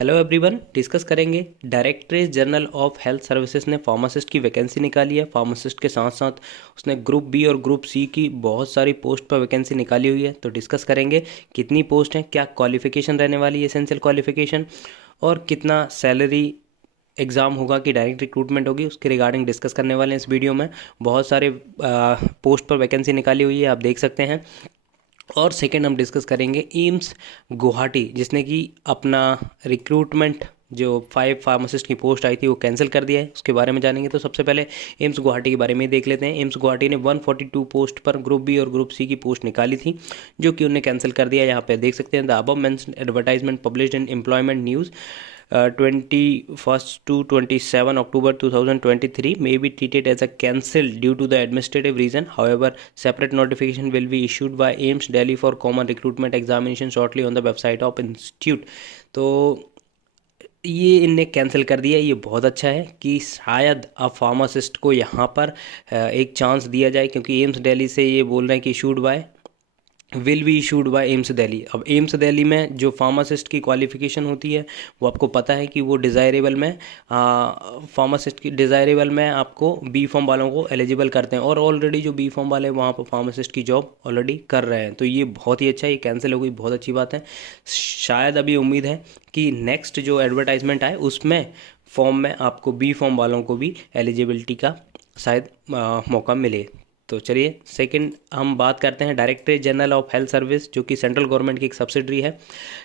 Hello everyone, discuss करेंगे directorate general of health services ने pharmacist की वैकेंसी निकाली है। फार्मासिस्ट के साथ साथ उसने ग्रुप बी और ग्रुप सी की बहुत सारी पोस्ट पर वैकेंसी निकाली हुई है। तो डिस्कस करेंगे कितनी पोस्ट हैं, क्या क्वालिफिकेशन रहने वाली है, एसेंशियल क्वालिफिकेशन, और कितना सैलरी एग्ज़ाम होगा कि डायरेक्ट रिक्रूटमेंट होगी, उसके रिगार्डिंग डिस्कस करने वाले हैं इस वीडियो में। बहुत सारे पोस्ट पर वैकेंसी निकाली हुई है, आप देख सकते हैं। और सेकंड हम डिस्कस करेंगे एम्स गुवाहाटी, जिसने कि अपना रिक्रूटमेंट जो 5 फार्मासिस्ट की पोस्ट आई थी वो कैंसिल कर दिया है, उसके बारे में जानेंगे। तो सबसे पहले एम्स गुवाहाटी के बारे में देख लेते हैं। एम्स गुवाहाटी ने 142 पोस्ट पर ग्रुप बी और ग्रुप सी की पोस्ट निकाली थी, जो कि उन्हें कैंसिल कर दिया। यहाँ पे देख सकते हैं, the above mentioned advertisement published in employment news 21st to 27 October 2023 may be treated as a cancel due to the administrative reason. However, separate notification will be issued by AIIMS Delhi for common recruitment examination shortly on the website of institute. तो ये इनने cancel कर दिया। ये बहुत अच्छा है कि शायद अब फार्मासिस्ट को यहाँ पर एक चांस दिया जाए, क्योंकि एम्स दिल्ली से ये बोल रहे हैं कि issued by will be issued by AIIMS Delhi. अब एम्स दिल्ली में जो फार्मासिस्ट की क्वालिफ़िकेशन होती है वो आपको पता है कि वो डिज़ायरेबल में फार्मासिस्ट की डिज़ायरेबल में आपको बी फॉर्म वालों को एलिजिबल करते हैं, और ऑलरेडी जो बी फॉर्म वाले वहाँ पर फार्मासिस्ट की जॉब ऑलरेडी कर रहे हैं। तो ये बहुत ही अच्छा है, ये कैंसिल हो गई, बहुत अच्छी बात है। शायद अभी उम्मीद है कि नेक्स्ट जो एडवर्टाइजमेंट आए उसमें फॉर्म में आपको बी फॉर्म वालों को भी एलिजिबिलिटी का शायद मौका मिले। तो चलिए सेकंड हम बात करते हैं directorate general of health service, जो कि सेंट्रल गवर्नमेंट की एक सब्सिडरी है।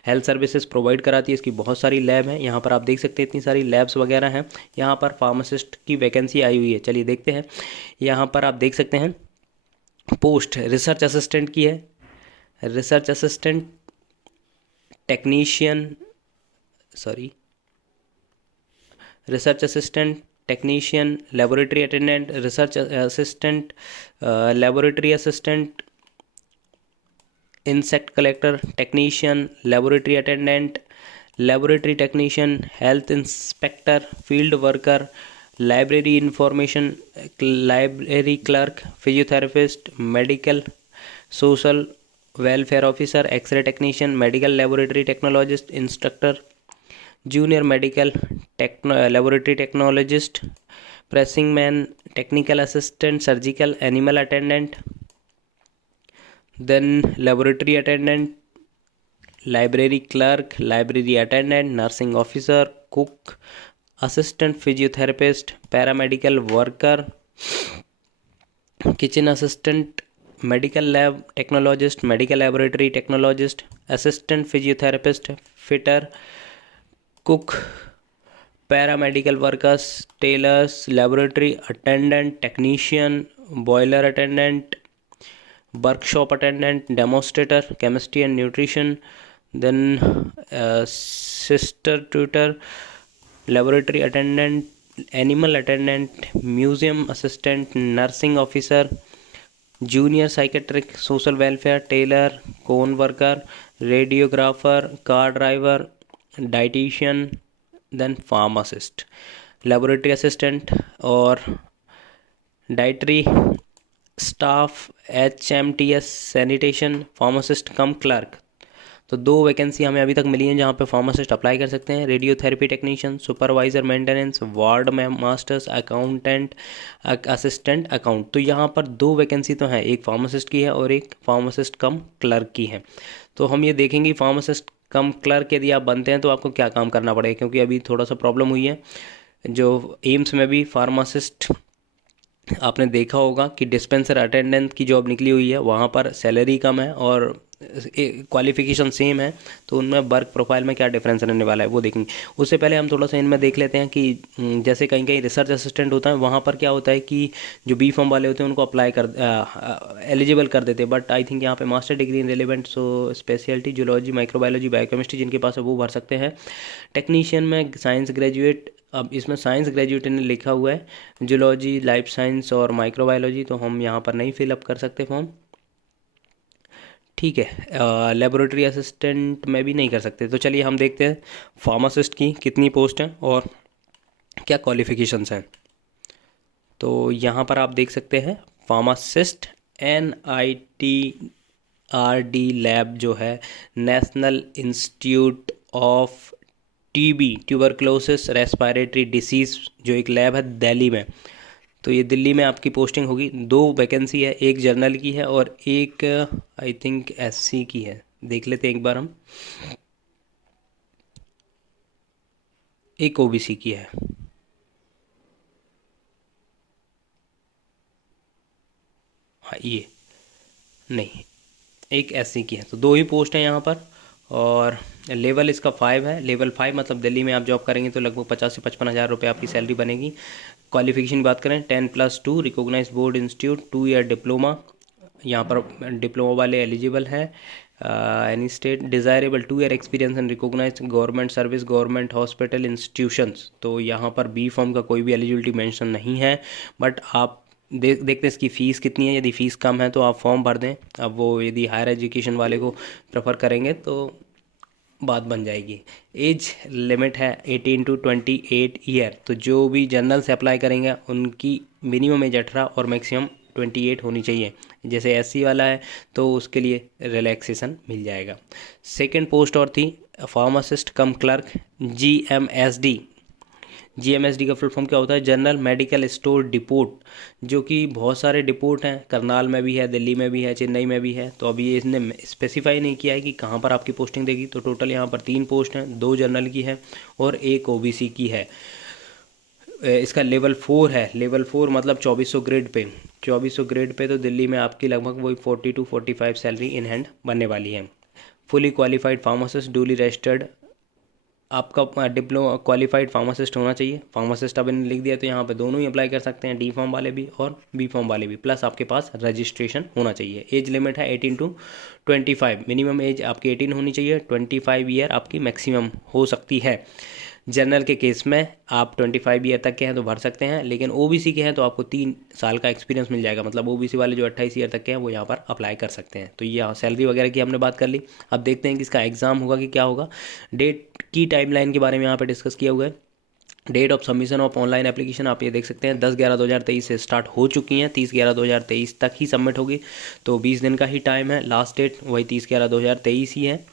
हेल्थ सर्विसेज प्रोवाइड कराती है, इसकी बहुत सारी लैब हैं। यहाँ पर आप देख सकते हैं इतनी सारी लैब्स वगैरह हैं। यहाँ पर फार्मासिस्ट की वैकेंसी आई हुई है, चलिए देखते हैं। यहाँ पर आप देख सकते हैं पोस्ट रिसर्च असिस्टेंट की है, research assistant technician, sorry, research assistant technician, laboratory attendant, research assistant, laboratory assistant, insect collector technician, laboratory attendant, laboratory technician, health inspector, field worker, library information, library clerk, physiotherapist, medical social welfare officer, x ray technician, medical laboratory technologist, instructor, junior medical laboratory technologist, pressing man, technical assistant, surgical animal attendant, then laboratory attendant, library clerk, library attendant, nursing officer, cook, assistant physiotherapist, paramedical worker, kitchen assistant, medical lab technologist, medical laboratory technologist, assistant physiotherapist, fitter, cook, paramedical workers, tailors, laboratory attendant, technician, boiler attendant, workshop attendant, demonstrator, chemistry and nutrition, then sister tutor, laboratory attendant, animal attendant, museum assistant, nursing officer, junior psychiatric, social welfare, tailor, cone worker, radiographer, car driver, dietitian, then pharmacist, laboratory assistant और dietary staff, HMTS sanitation, pharmacist cum clerk. तो 2 vacancy हमें अभी तक मिली हैं जहाँ पे pharmacist apply कर सकते हैं। Radiotherapy technician, supervisor maintenance, ward में मास्टर्स, अकाउंटेंट, असिस्टेंट अकाउंट। तो यहाँ पर 2 वैकेंसी तो हैं, एक फार्मासिस्ट की है और एक फार्मासिस्ट कम क्लर्क की है। तो हम ये देखेंगे फार्मासिस्ट कम क्लर्क यदि आप बनते हैं तो आपको क्या काम करना पड़ेगा, क्योंकि अभी थोड़ा सा प्रॉब्लम हुई है। जो एम्स में भी फार्मासिस्ट आपने देखा होगा कि डिस्पेंसर अटेंडेंट की जॉब निकली हुई है, वहाँ पर सैलरी कम है और क्वालिफिकेशन सेम है। तो उनमें वर्क प्रोफाइल में क्या डिफरेंस रहने वाला है वो देखेंगे। उससे पहले हम थोड़ा सा इनमें देख लेते हैं कि जैसे कहीं कहीं रिसर्च असिस्टेंट होता है, वहाँ पर क्या होता है कि जो बी फॉर्म वाले होते हैं उनको अप्लाई कर एलिजिबल कर देते हैं। बट आई थिंक यहाँ पे master degree in relevant so speciality zoology, microbiology, biochemistry जिनके पास है वो भर सकते हैं। टेक्नीशियन में साइंस ग्रेजुएट, अब इसमें साइंस ग्रेजुएट ने लिखा हुआ है, जूलॉजी, लाइफ साइंस और माइक्रोबायोलॉजी, तो हम यहाँ पर नहीं फिलअप कर सकते फॉर्म, ठीक है। लेबोरेटरी असिस्टेंट में भी नहीं कर सकते। तो चलिए हम देखते हैं फार्मासिस्ट की कितनी पोस्ट हैं और क्या क्वालिफिकेशंस हैं। तो यहाँ पर आप देख सकते हैं फार्मासिस्ट NITRD लैब जो है, national institute of TB tuberculosis respiratory disease जो एक लैब है दिल्ली में, तो ये दिल्ली में आपकी पोस्टिंग होगी। 2 वैकेंसी है, एक जर्नल की है और एक आई थिंक एससी की है। देख लेते हैं एक बार हम। एक ओबीसी की है। हाँ ये नहीं, एक एससी की है। तो 2 ही पोस्ट हैं यहाँ पर। और लेवल इसका 5 है। लेवल 5 मतलब दिल्ली में आप जॉब करेंगे तो लगभग 50 से 55 हज़ार रुपये आपकी सैलरी बनेगी। क्वालिफिकेशन की बात करें 10+2 recognised board institute, 2 year diploma, यहाँ पर डिप्लोमा वाले एलिजिबल हैं। Any state desirable 2 year experience and recognised government service, government hospital institutions. तो यहाँ पर बी फॉर्म का कोई भी एलिजिबिलिटी मेंशन नहीं है, बट आप देखते हैं इसकी फ़ीस कितनी है। यदि फ़ीस कम है तो आप फॉर्म भर दें। अब वो यदि हायर एजुकेशन वाले को प्रेफर करेंगे तो बात बन जाएगी। एज लिमिट है 18 to 28 ईयर। तो जो भी जनरल से अप्लाई करेंगे उनकी मिनिमम एज 18 और मैक्सिमम 28 होनी चाहिए। जैसे एससी वाला है तो उसके लिए रिलैक्सेशन मिल जाएगा। सेकंड पोस्ट और थी pharmacist cum clerk, GMSD. GMSD का फुल फॉर्म क्या होता है? जनरल मेडिकल स्टोर डिपोट, जो कि बहुत सारे डिपोट हैं, करनाल में भी है, दिल्ली में भी है, चेन्नई में भी है। तो अभी ये इसने स्पेसिफाई नहीं किया है कि कहाँ पर आपकी पोस्टिंग देगी। तो टोटल यहाँ पर 3 पोस्ट हैं, 2 जनरल की है और 1 ओबीसी की है। इसका लेवल 4 है। लेवल 4 मतलब 2400 ग्रेड पे। 2400 ग्रेड पे तो दिल्ली में आपकी लगभग वही 40 to 45 सैलरी इन हैंड बनने वाली है। Fully qualified pharmacist duly registered, आपका डिप्लोमा क्वालिफाइड फार्मासिस्ट होना चाहिए। फार्मासिस्ट अब इन्हें लिख दिया तो यहाँ पे दोनों ही अप्लाई कर सकते हैं, डी फॉर्म वाले भी और बी फॉर्म वाले भी, प्लस आपके पास रजिस्ट्रेशन होना चाहिए। एज लिमिट है 18 to 25। मिनिमम एज आपकी 18 होनी चाहिए, 25 ईयर आपकी मैक्सिमम हो सकती है। जनरल के केस में आप 25 ईयर तक के हैं तो भर सकते हैं, लेकिन ओबीसी के हैं तो आपको 3 साल का एक्सपीरियंस मिल जाएगा। मतलब ओबीसी वाले जो 28 ईयर तक के हैं वो यहाँ पर अप्लाई कर सकते हैं। तो ये सैलरी वगैरह की हमने बात कर ली। अब देखते हैं कि इसका एग्ज़ाम होगा कि क्या होगा। डेट की टाइमलाइन के बारे में यहाँ पर डिस्कस किया हुआ है। Date of submission of online application आप ये देख सकते हैं 10/11/2023 से स्टार्ट हो चुकी हैं, 30/11/2023 तक ही सबमिट होगी। तो 20 दिन का ही टाइम है। लास्ट डेट वही 30/11/2023 ही है।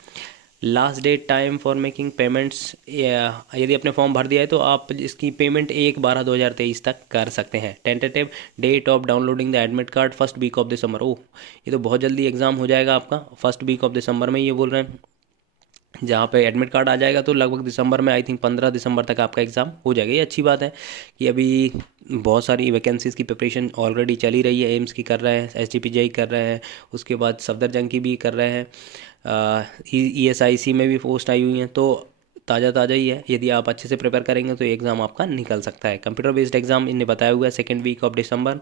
Last date time for making payments, यदि आपने फॉर्म भर दिया है तो आप इसकी पेमेंट 1/12/2023 तक कर सकते हैं। Tentative date of downloading the admit card first week of December. ओह, ये तो बहुत जल्दी एग्ज़ाम हो जाएगा आपका, फर्स्ट वीक ऑफ दिसंबर में ये बोल रहे हैं। जहाँ पे एडमिट कार्ड आ जाएगा तो लगभग दिसंबर में, आई थिंक 15 दिसंबर तक आपका एग्ज़ाम हो जाएगा। ये अच्छी बात है कि अभी बहुत सारी वैकेंसीज़ की प्रिपरेशन ऑलरेडी चली रही है। एम्स की कर रहे हैं, एसजीपीजीआई कर रहे हैं, उसके बाद सफदरजंग की भी कर रहे हैं, ईएसआईसी में भी पोस्ट आई हुई हैं। तो ताज़ा ही है। यदि आप अच्छे से प्रिपेयर करेंगे तो ये एग्ज़ाम आपका निकल सकता है। कंप्यूटर बेस्ड एग्जाम इन्हें बताया हुआ है 2nd वीक ऑफ दिसंबर।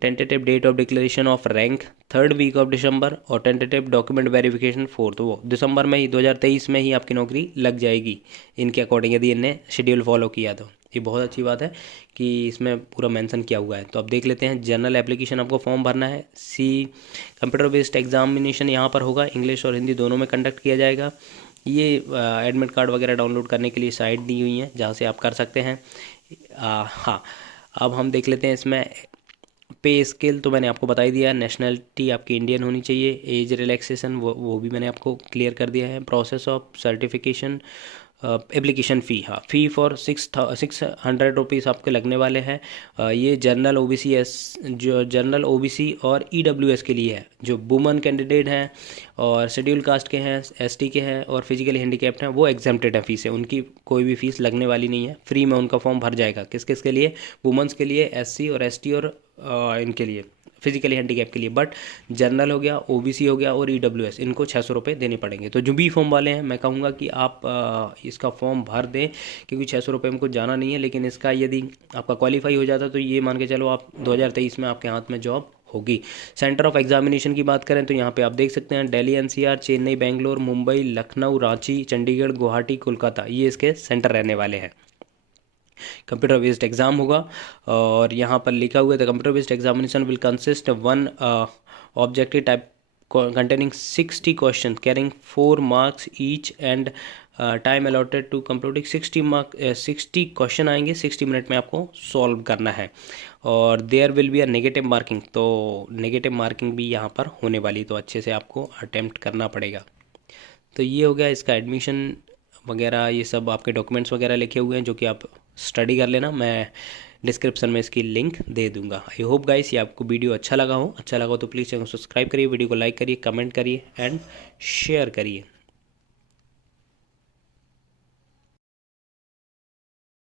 Tentative date of declaration of rank 3rd week of दिसंबर और टेंटेटिव डॉक्यूमेंट वेरिफिकेशन 4th। वो दिसंबर में ही 2023 में ही आपकी नौकरी लग जाएगी इनके अकॉर्डिंग, यदि इनने शेड्यूल फॉलो किया तो। ये बहुत अच्छी बात है कि इसमें पूरा मेंशन किया हुआ है। तो अब देख लेते हैं। जनरल एप्लीकेशन आपको फॉर्म भरना है। कंप्यूटर बेस्ड एग्जामिनेशन यहाँ पर होगा, इंग्लिश और हिंदी दोनों में कंडक्ट किया जाएगा। ये एडमिट कार्ड वगैरह डाउनलोड करने के लिए साइट दी हुई हैं जहाँ से आप कर सकते हैं। हाँ, अब हम देख लेते हैं इसमें पे स्केल। तो मैंने आपको बता ही दिया है। नेशनलिटी आपकी इंडियन होनी चाहिए। एज रिलैक्सेशन वो भी मैंने आपको क्लियर कर दिया है। Process of certification, application fee, हाँ, फ़ी फॉर 600 रुपीज़ आपके लगने वाले हैं। ये जनरल ओबीसी जो जनरल ओबीसी और ईडब्ल्यूएस के लिए है। जो वुमन कैंडिडेट हैं और शेड्यूल कास्ट के हैं, एसटी के हैं और फिजिकली हैंडीकैप्ड हैं, वो एग्जेम्प्टेड है फीस से। उनकी कोई भी फीस लगने वाली नहीं है, फ्री में उनका फॉर्म भर जाएगा। किस किस के लिए? वुमेंस के लिए, एससी और एसटी और इनके लिए फिजिकली हैंडीकैप के लिए। बट जनरल हो गया, ओबीसी हो गया और ईडब्ल्यूएस, इनको 600 रुपये देने पड़ेंगे। तो जो बी फॉर्म वाले हैं मैं कहूँगा कि आप इसका फॉर्म भर दें, क्योंकि 600 रुपये में कुछ जाना नहीं है। लेकिन इसका यदि आपका क्वालिफाई हो जाता तो ये मान के चलो आप 2023 में आपके हाथ में जॉब होगी। सेंटर ऑफ एग्जामिनेशन की बात करें तो यहाँ पे आप देख सकते हैं दिल्ली एनसीआर, चेन्नई, बेंगलोर, मुंबई, लखनऊ, रांची, चंडीगढ़, गुवाहाटी, कोलकाता, ये इसके सेंटर रहने वाले हैं। कंप्यूटर बेस्ड एग्जाम होगा और यहाँ पर लिखा हुआ है the computer based examination will consist one objective type containing 60 questions carrying 4 marks each and time allotted to completing 60 question आएंगे। 60 मिनट में आपको सॉल्व करना है और there will be a negative marking. तो नेगेटिव मार्किंग भी यहाँ पर होने वाली, तो अच्छे से आपको अटेम्प्ट करना पड़ेगा। तो ये हो गया इसका एडमिशन वगैरह ये सब आपके डॉक्यूमेंट्स वगैरह लिखे हुए हैं जो कि आप स्टडी कर लेना। मैं डिस्क्रिप्शन में इसकी लिंक दे दूंगा। आई होप गाइस ये आपको वीडियो अच्छा लगा हो तो प्लीज़ चैनल को सब्सक्राइब करिए, वीडियो को लाइक करिए, कमेंट करिए एंड शेयर करिए।